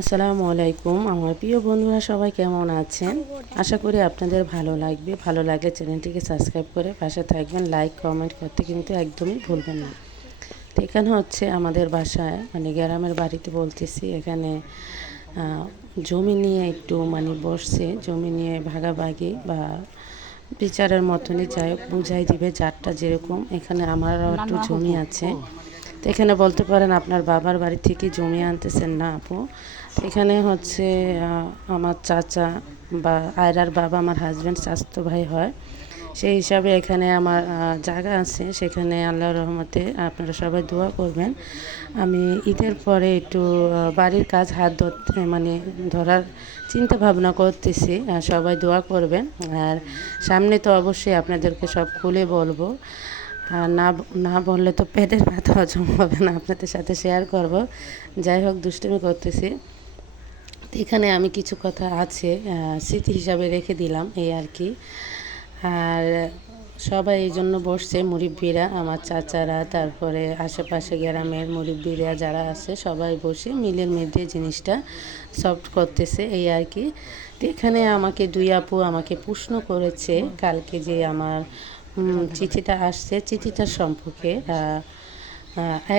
আসসালামু আলাইকুম। আমার প্রিয় বন্ধুরা, সবাই কেমন আছেন? আশা করি আপনাদের ভালো লাগবে। ভালো লাগলে চ্যানেলটিকে সাবস্ক্রাইব করে পাশে থাকবেন। লাইক, কমেন্ট করতে কিন্তু একদমই ভুলবেন না। তো এখানে হচ্ছে আমাদের বাসায় মানে গ্রামের বাড়িতে বলতেছি, এখানে জমি নিয়ে একটু মানে বসছে। জমি নিয়ে ভাগাভাগি বা বিচারের মতনই যাই হোক, বুঝাই দিবে যারটা যেরকম। এখানে আমারও একটু জমি আছে। তো এখানে বলতে পারেন আপনার বাবার বাড়ি থেকে জমি আনতেছেন না আপু। এখানে হচ্ছে আমার চাচা বা আয়রার বাবা, আমার হাজব্যান্ড স্বাস্থ্য ভাই হয়। সেই হিসাবে এখানে আমার জায়গা আছে। সেখানে আল্লাহর রহমতে আপনারা সবাই দোয়া করবেন। আমি ঈদের পরে একটু বাড়ির কাজ হাত ধরতে মানে ধরার চিন্তা ভাবনা করতেছি। সবাই দোয়া করবেন। আর সামনে তো অবশ্যই আপনাদেরকে সব খুলে বলব। আর না না বললে তো পেটের ব্যথা হজম হবে না। আপনাদের সাথে শেয়ার করব। যাই হোক, দুষ্টুমি করতেছি। তো এখানে আমি কিছু কথা আছে স্মৃতি হিসাবে রেখে দিলাম এই আর কি। আর সবাই এই জন্য বসছে, মুরব্বীরা, আমার চাচারা, তারপরে আশেপাশে গ্রামের মুরব্বীরা যারা আছে, সবাই বসে মিলের মধ্যে জিনিসটা সফট করতেছে এই আর কি। তো এখানে আমাকে দুই আপু আমাকে প্রশ্ন করেছে, কালকে যে আমার চিঠিটা আসছে চিঠিটার সম্পর্কে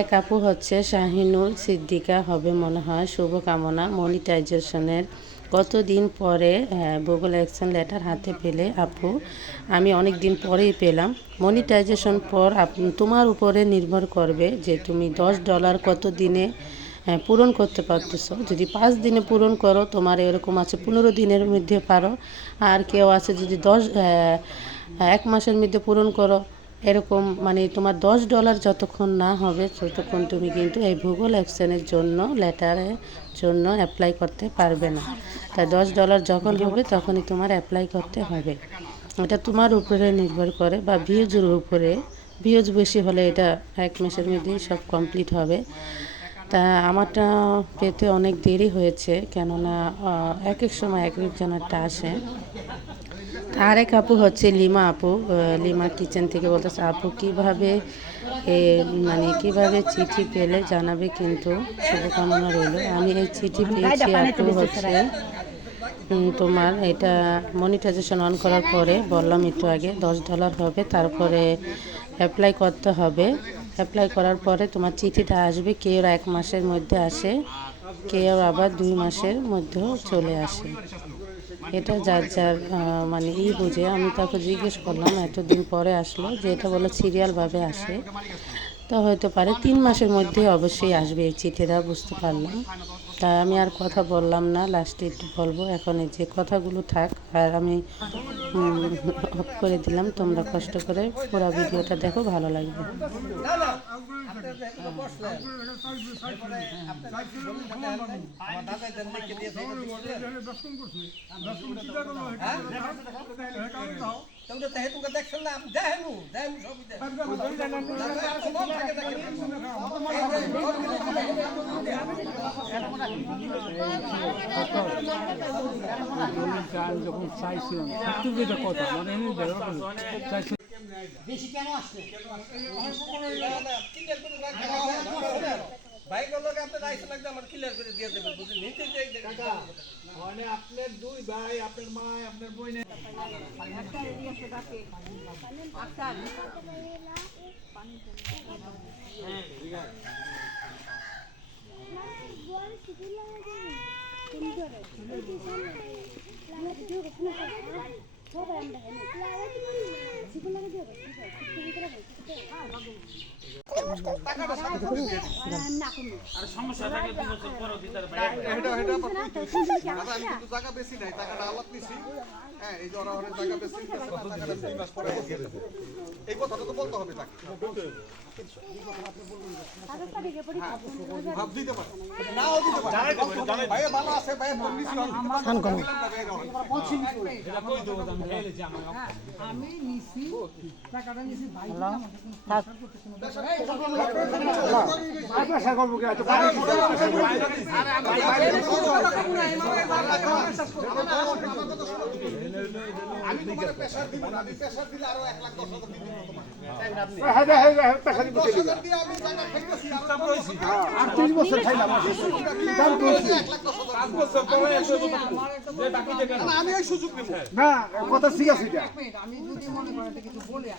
এক আপু হচ্ছে শাহিনুল সিদ্দিকা হবে মনে হয়, শুভকামনা, মনিটাইজেশনের কতদিন পরে গুগল অ্যাকশন লেটার হাতে পেলে আপু? আমি অনেক দিন পরেই পেলাম। মনিটাইজেশন পর তোমার উপরে নির্ভর করবে যে তুমি দশ ডলার কত দিনে পূরণ করতে পারতেছো। যদি পাঁচ দিনে পূরণ করো, তোমার এরকম আছে, পনেরো দিনের মধ্যে পারো। আর কেউ আছে যদি দশ এক মাসের মধ্যে পূরণ করো। এরকম মানে তোমার দশ ডলার যতক্ষণ না হবে, ততক্ষণ তুমি কিন্তু এই ভূগোল অ্যাকশনের জন্য লেটারের জন্য অ্যাপ্লাই করতে পারবে না। তাই দশ ডলার যখন হবে, তখনই তোমার অ্যাপ্লাই করতে হবে। এটা তোমার উপরে নির্ভর করে বা ভিউজের উপরে। ভিউজ বেশি হলে এটা এক মাসের মধ্যেই সব কমপ্লিট হবে। তা আমারটা পেতে অনেক দেরি হয়েছে, কেননা এক এক সময় এক একজনেরটা আসে। আরেক আপু হচ্ছে লিমা আপু লিমা কিচেন থেকে বলতেছে আপু কীভাবে এ, মানে কীভাবে চিঠি পেলে জানাবে কিন্তু শুভকামনা রইল। আমি এই চিঠি পেয়েছি আপু হচ্ছে তোমার এটা মনিটাইজেশন অন করার পরে বললাম একটু আগে দশ ডলার হবে তারপরে অ্যাপ্লাই করতে হবে। অ্যাপ্লাই করার পরে তোমার চিঠিটা আসবে কেউ এক মাসের মধ্যে আসে কেউ আবার দুই মাসের মধ্যেও চলে আসে। এটা যার যার মানে ই বুঝে, আমি তাকে জিজ্ঞেস করলাম এতদিন পরে আসলো যে এটা বলে সিরিয়ালভাবে আসে। তো হয়তো পারে তিন মাসের মধ্যে অবশ্যই আসবে, এই চিঠিটা বুঝতে পারলাম। তা আমি আর কথা বললাম না লাস্টে একটু বলব, এখন এই যে কথাগুলো থাক, আর আমি অফ করে দিলাম তোমরা কষ্ট করে পুরো ভিডিওটা দেখো ভালো লাগবে। তোমরা তো হেতুকে দেখছেন না আমি দেখাইমু দেখাইমু সবই যখন চাইছিলাম যেটা কথা মানে এমনি ব্যাপার চাইছিলাম বাইকের লোক আপনার আইসে লাগবে আমার ক্লিয়ার করে দিয়ে দেবেন বুঝলেন নিতে যাই মানে আপনার দুই ভাই আপনার মা আপনার বেশি নাই নিছি হ্যাঁ এই কথাটা তো বলতে হবে তাকে ভাব দিতে পারে নাও দিতে পারে ভাইয়া ভালো আছে ভাইয়া ফোন আমি নিছি টাকাটা নিছি ভাই আমি তোমার প্রেশার দিব না আমি প্রেশার দিলে আরও এক লাখ দশ হাজার দিব তোমার দশ হাজার দিয়ে আমি টাকা খাইতেছি আরও আটত্রিশ বছর খাইলাম এক লাখ দশ হাজার না, আমি এই সুযোগ নেব। না কথা ঠিক আছে এটা। আমি যদি মনে করেন কিছু বলে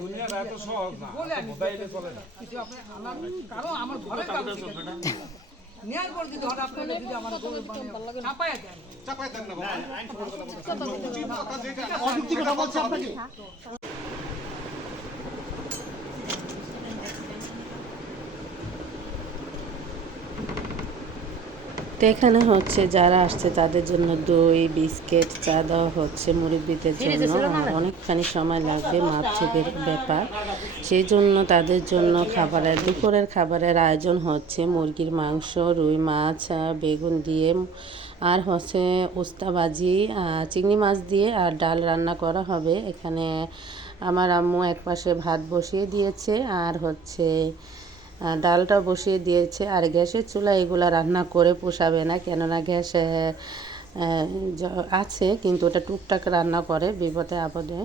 দুনিয়াটা এত সহজ না মোবাইলে চলে না। কিছু আপনি আমার কারণ আমার ঘরে কাগজ নেয়ার পর যদি হঠাৎ করে যদি আমার গরু মানে দেন চাপাই দেন না বাবা। কথা যেটা অযুক্তি কথা বলছে আপনাকে? তো এখানে হচ্ছে যারা আসছে তাদের জন্য দই বিস্কিট চা দেওয়া হচ্ছে মুরব্বীদের জন্য। অনেকখানি সময় লাগবে মাছের ব্যাপার। সেই জন্য তাদের জন্য খাবারের দুপুরের খাবারের আয়োজন হচ্ছে মুরগির মাংস রুই মাছ বেগুন দিয়ে আর হচ্ছে উস্তা ভাজি চিংড়ি মাছ দিয়ে আর ডাল রান্না করা হবে। এখানে আমার আম্মু একপাশে ভাত বসিয়ে দিয়েছে আর হচ্ছে ডালটা বসিয়ে দিয়েছে আর গ্যাসের চুলা এগুলা রান্না করে পোষাবে না, কেননা গ্যাসে আছে, কিন্তু ওটা টুকটাক রান্না করে বিপদে আপদে।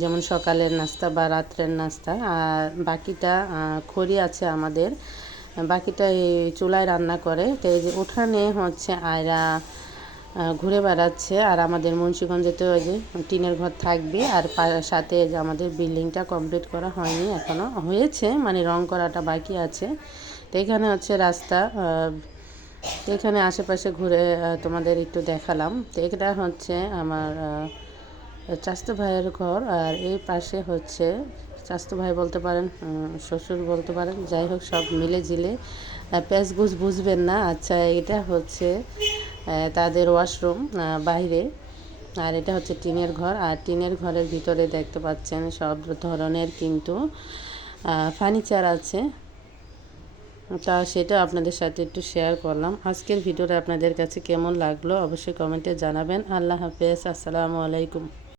যেমন সকালের নাস্তা বা রাত্রের নাস্তা। আর বাকিটা খড়ি আছে আমাদের। বাকিটা এই চুলায় রান্না করে। তো এই যে উঠানে হচ্ছে আয়রা ঘুরে বেড়াচ্ছে। আর আমাদের মুন্সিগঞ্জে তো ওই যে টিনের ঘর থাকবে, আর সাথে যে আমাদের বিল্ডিংটা কমপ্লিট করা হয়নি এখনও হয়েছে মানে রং করাটা বাকি আছে। তো এখানে হচ্ছে রাস্তা এখানে আশেপাশে ঘুরে তোমাদের একটু দেখালাম। তো এটা হচ্ছে আমার চাস্তো ভাইয়ের ঘর, আর এই পাশে হচ্ছে, চাস্তো ভাই বলতে পারেন শ্বশুর বলতে পারেন, যাই হোক সব মিলে জিলে প্যাঁচগুজ বুঝবেন না। আচ্ছা এটা হচ্ছে তাদের ওয়াশরুম বাইরে। আর এটা হচ্ছে টিনের ঘর। আর টিনের ঘরের ভিতরে দেখতে পাচ্ছেন সব ধরনের কিন্তু ফার্নিচার আছে। তা সেটা আপনাদের সাথে একটু শেয়ার করলাম। আজকের ভিডিওটা আপনাদের কাছে কেমন লাগল অবশ্যই কমেন্টে জানাবেন। আল্লাহ হাফেজ। আসসালামু আলাইকুম।